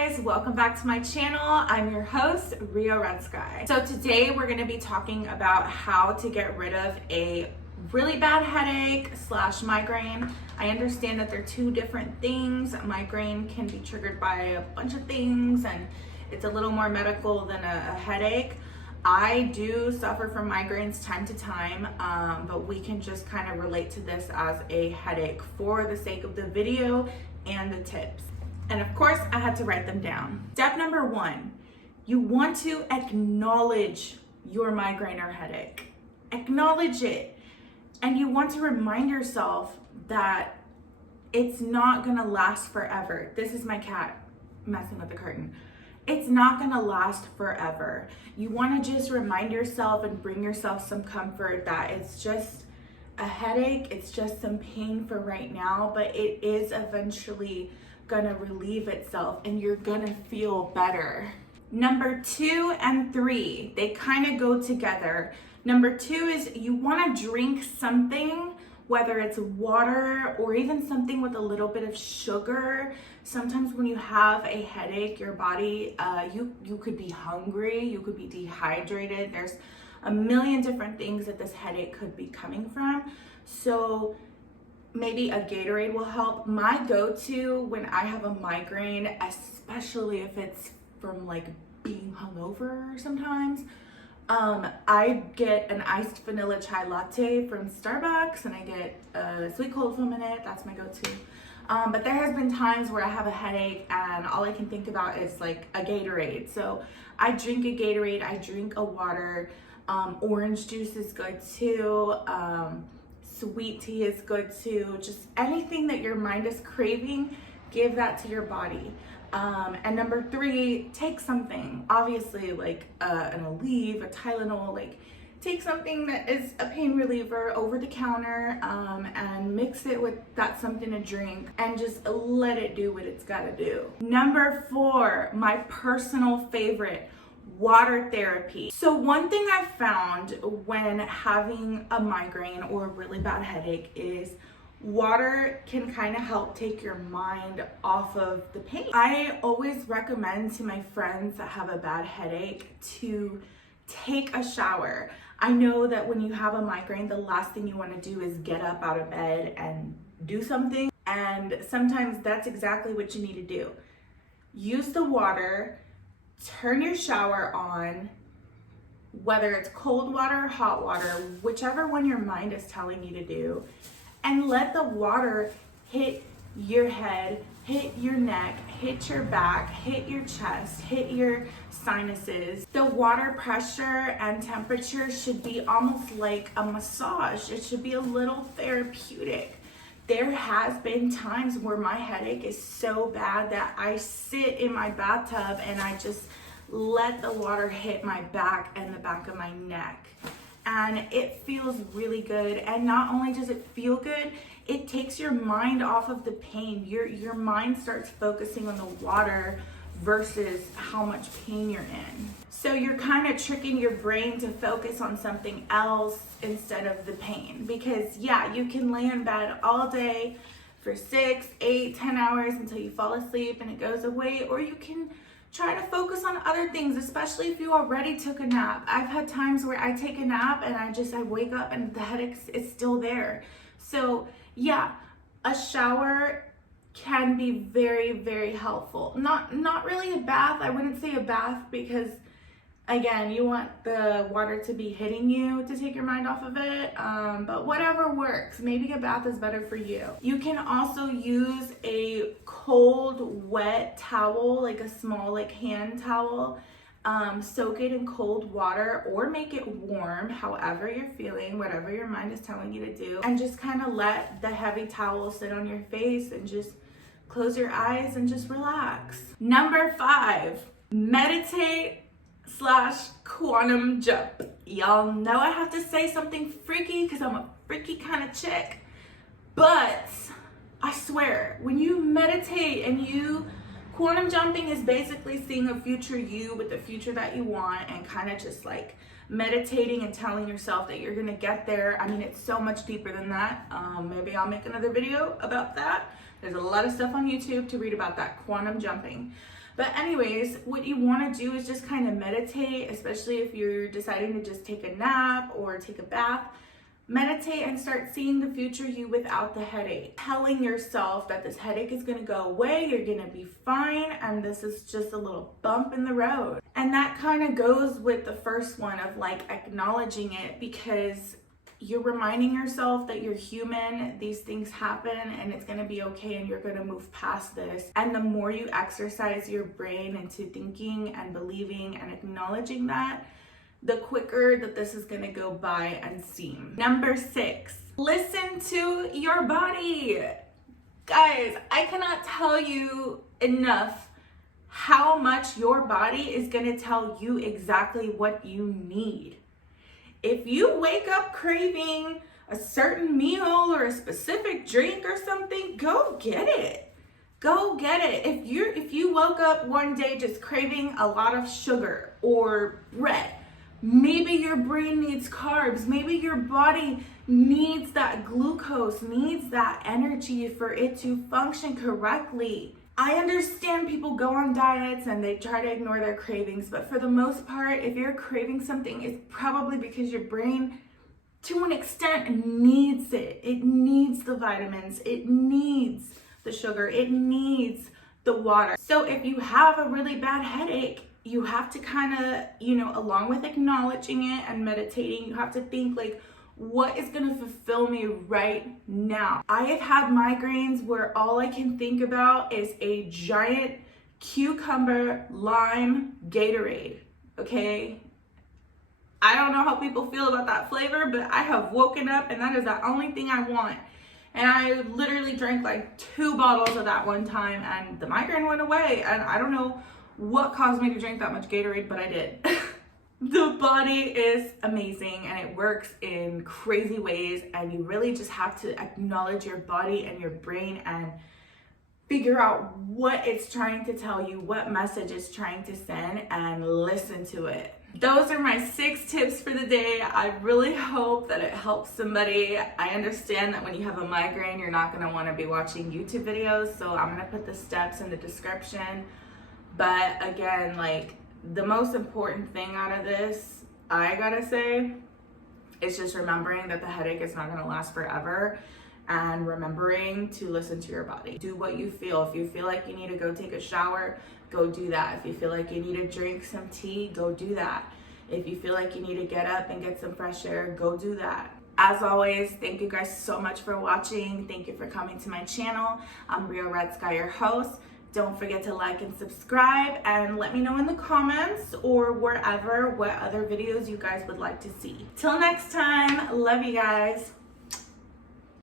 guys, welcome back to my channel. I'm your host, Rio Red Sky. So today we're gonna be talking about how to get rid of a really bad headache / migraine. I understand that they're two different things. Migraine can be triggered by a bunch of things and it's a little more medical than a headache. I do suffer from migraines time to time, but we can just kind of relate to this as a headache for the sake of the video and the tips. And of course, I had to write them down. Step number 1, you want to acknowledge your migraine or headache. Acknowledge it. And you want to remind yourself that it's not gonna last forever. This is my cat messing with the curtain. It's not gonna last forever. You wanna just remind yourself and bring yourself some comfort that it's just a headache, it's just some pain for right now, but it is eventually gonna relieve itself and you're gonna feel better. Number 2 and 3, they kind of go together. Number 2 is you wanna drink something, whether it's water or even something with a little bit of sugar. Sometimes when you have a headache, your body, you could be hungry, you could be dehydrated. There's a million different things that this headache could be coming from. So maybe a Gatorade will help. My go-to when I have a migraine, especially if it's from like being hungover sometimes, I get an iced vanilla chai latte from Starbucks and I get a sweet cold foam in it. That's my go-to. But there has been times where I have a headache and all I can think about is like a Gatorade. So I drink a Gatorade, I drink a water. Orange juice is good too. Sweet tea is good too. Just anything that your mind is craving, give that to your body. And number 3, take something. Obviously, like an Aleve, a Tylenol. Like, take something that is a pain reliever over the counter, and mix it with that something to drink, and just let it do what it's got to do. Number 4, my personal favorite. Water therapy. So one thing I found when having a migraine or a really bad headache is water can kind of help take your mind off of the pain. I always recommend to my friends that have a bad headache to take a shower. I know that when you have a migraine, the last thing you want to do is get up out of bed and do something. And sometimes that's exactly what you need to do. Use the water. Turn your shower on, whether it's cold water or hot water, whichever one your mind is telling you to do, and let the water hit your head, hit your neck, hit your back, hit your chest, hit your sinuses. The water pressure and temperature should be almost like a massage. It should be a little therapeutic. There has been times where my headache is so bad that I sit in my bathtub and I just let the water hit my back and the back of my neck. And it feels really good. And not only does it feel good, it takes your mind off of the pain. Your mind starts focusing on the water versus how much pain you're in. So you're kind of tricking your brain to focus on something else instead of the pain. Because yeah, you can lay in bed all day for 6, 8, 10 hours until you fall asleep and it goes away, or you can try to focus on other things, especially if you already took a nap. I've had times where I take a nap and I wake up and the headache is still there. So yeah, a shower can be very, very helpful. Not really a bath. I wouldn't say a bath because again, you want the water to be hitting you to take your mind off of it, but whatever works. Maybe a bath is better for you. You can also use a cold, wet towel, like a small hand towel. Soak it in cold water or make it warm, however you're feeling, whatever your mind is telling you to do. And just kind of let the heavy towel sit on your face and just close your eyes and just relax. Number 5, meditate / quantum jump. Y'all know I have to say something freaky because I'm a freaky kind of chick, but I swear, when you meditate and quantum jumping is basically seeing a future you with the future that you want and kind of just like meditating and telling yourself that you're gonna get there. I mean, it's so much deeper than that. Maybe I'll make another video about that. There's a lot of stuff on YouTube to read about that quantum jumping. But anyways, what you want to do is just kind of meditate, especially if you're deciding to just take a nap or take a bath. Meditate and start seeing the future you without the headache. Telling yourself that this headache is gonna go away, you're gonna be fine, and this is just a little bump in the road. And that kind of goes with the first one of like acknowledging it, because you're reminding yourself that you're human, these things happen, and it's gonna be okay, and you're gonna move past this. And the more you exercise your brain into thinking and believing and acknowledging that, the quicker that this is gonna go by and seem. Number 6, listen to your body. Guys, I cannot tell you enough how much your body is gonna tell you exactly what you need. If you wake up craving a certain meal or a specific drink or something, go get it. Go get it. If you woke up one day just craving a lot of sugar or bread, maybe your brain needs carbs. Maybe your body needs that glucose, needs that energy for it to function correctly. I understand people go on diets and they try to ignore their cravings, but for the most part, if you're craving something, it's probably because your brain, to an extent, needs it. It needs the vitamins, it needs the sugar, it needs the water. So if you have a really bad headache, you have to kind of, along with acknowledging it and meditating, you have to think like, what is gonna fulfill me right now? I have had migraines where all I can think about is a giant cucumber lime Gatorade, okay? I don't know how people feel about that flavor, but I have woken up and that is the only thing I want. And I literally drank like 2 bottles of that one time and the migraine went away. And I don't know what caused me to drink that much Gatorade, but I did. The body is amazing and it works in crazy ways, and you really just have to acknowledge your body and your brain and figure out what it's trying to tell you, what message it's trying to send, and listen to it. Those are my 6 tips for the day. I really hope that it helps somebody. I understand that when you have a migraine, you're not gonna wanna be watching YouTube videos, so I'm gonna put the steps in the description. But again, like, the most important thing out of this, I gotta say, is just remembering that the headache is not gonna last forever, and remembering to listen to your body. Do what you feel. If you feel like you need to go take a shower, go do that. If you feel like you need to drink some tea, go do that. If you feel like you need to get up and get some fresh air, go do that. As always, thank you guys so much for watching. Thank you for coming to my channel. I'm Rio Red Sky, your host. Don't forget to like and subscribe, and let me know in the comments or wherever what other videos you guys would like to see. Till next time, love you guys.